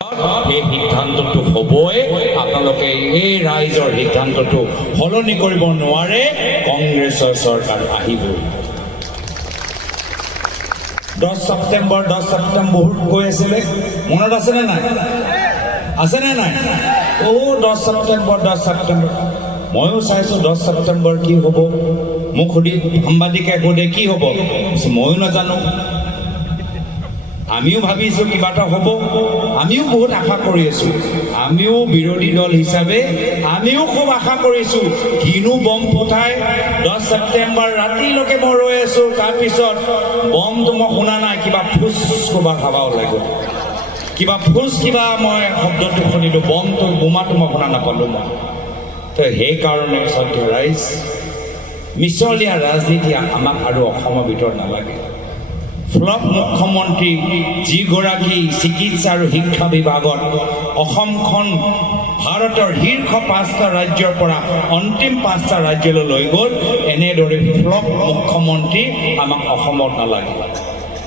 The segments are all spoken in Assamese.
এই সিদ্ধান্তটো হ'বই। আপোনালোকে এই ৰাইজৰ সিদ্ধান্তটো সলনি কৰিব নোৱাৰে। কংগ্ৰেছৰ চৰকাৰ আহিবই। 10 ছেপ্টেম্বৰ বহুত কৈ আছিলে, মনত আছেনে নাই? আছেনে নাই? 10 ছেপ্টেম্বৰ ময়ো চাইছোঁ 10 ছেপ্টেম্বৰ কি হ'ব। মোক সাংবাদিকে সোধে কি হ'ব, ময়ো নাজানো। আমিও ভাবিছোঁ কিবা এটা হ'ব, আমিও বহুত আশা কৰি আছোঁ। আমিও বিৰোধী দল হিচাপে আমিও খুব আশা কৰিছোঁ কিনো বম ফুটাই 10 ছেপ্টেম্বৰ ৰাতিলৈকে মই ৰৈ আছোঁ। তাৰপিছত বমটো মই শুনা নাই, কিবা ফুচ ক'বা খাবা ওলাই গ'ল, কিবা মই শব্দটো শুনিলোঁ, বমটো বোমাটো মই শুনা নাপালোঁ মই। তো সেইকাৰণে শ্ৰদ্ধেয় ৰাইজ, মিছলীয়া ৰাজনীতি আমাক আৰু অসমৰ ভিতৰত নালাগে। ফ্লপ মুখ্যমন্ত্ৰী যিগৰাকী চিকিৎসা আৰু শিক্ষা বিভাগত অসমখন ভাৰতৰ শীৰ্ষ 5টা ৰাজ্যৰ পৰা অন্তিম 5টা ৰাজ্যলৈ লৈ গ'ল, এনেদৰে ফ্লপ মুখ্যমন্ত্ৰী আমাক অসমত নালাগে।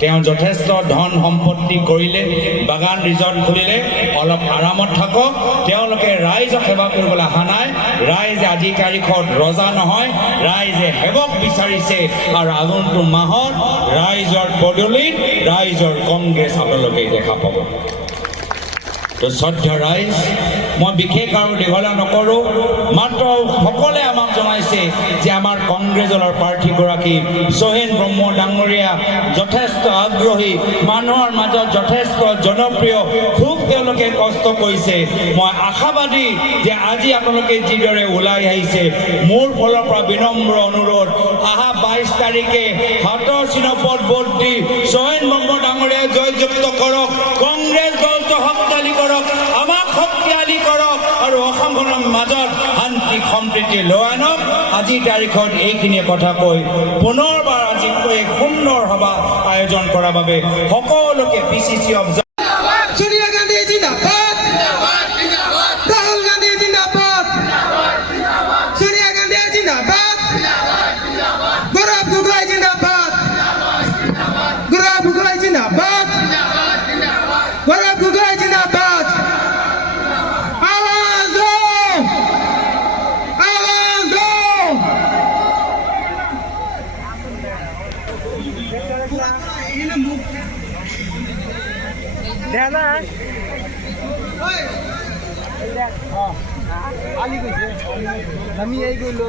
তেওঁ যথেষ্ট ধন সম্পত্তি কৰিলে, বাগান ৰিজৰ্ট খুলিলে, অলপ আৰামত থাকক। তেওঁলোকে ৰাইজক সেৱা কৰিবলৈ অহা নাই। ৰাইজে আজিৰ তাৰিখত ৰজা নহয়, ৰাইজে সেৱক বিচাৰিছে। আৰু আগন্তুক মাহত ৰাইজৰ বদলিত ৰাইজৰ কংগ্ৰেছ আপোনালোকে দেখা পাব। তো শ্ৰদ্ধেয় ৰাইজ, মই বিশেষ আৰু দীঘলীয়া নকৰোঁ, মাত্ৰ সকলোৱে আমাক জনাইছে যে আমাৰ কংগ্ৰেছ দলৰ প্ৰাৰ্থীগৰাকী সোহেন ব্ৰহ্ম ডাঙৰীয়া যথেষ্ট আগ্ৰহী, মানুহৰ মাজত যথেষ্ট জনপ্ৰিয়, খুব তেওঁলোকে কষ্ট কৰিছে। মই আশাবাদী যে আজি আপোনালোকে যিদৰে ওলাই আহিছে, মোৰ ফালৰ পৰা বিনম্ৰ অনুৰোধ, অহা 22 তাৰিখে হাতৰ চিহ্নত ভোট দি সোহেন ব্ৰহ্ম ডাঙৰীয়া জয়যুক্ত কৰক, কংগ্ৰেছ দলটো শক্তিশালী কৰক, আমাক শক্তিশালী কৰক আৰু অসমখনৰ মাজত শান্তি সম্প্ৰীতি লৈ আনক। আজিৰ তাৰিখত এইখিনিয়ে কথা কৈ পুনৰবাৰ আজি এক সুন্দৰ সভা আয়োজন কৰাৰ বাবে সকলোকে PCC অফিচত सोनिया गांधी जिंदाबाद, राहुल गांधी जिंदाबाद, सोनिया गांधी जिंदाबाद, गौरव गोगोई जिंदाबाद, गौरव गोगोई जिंदाबाद, गौरव गोगोई जिंदाबाद। आवाज दो, आवाज दो। দেনা আলি গৈছে, আমি এই গ'লো।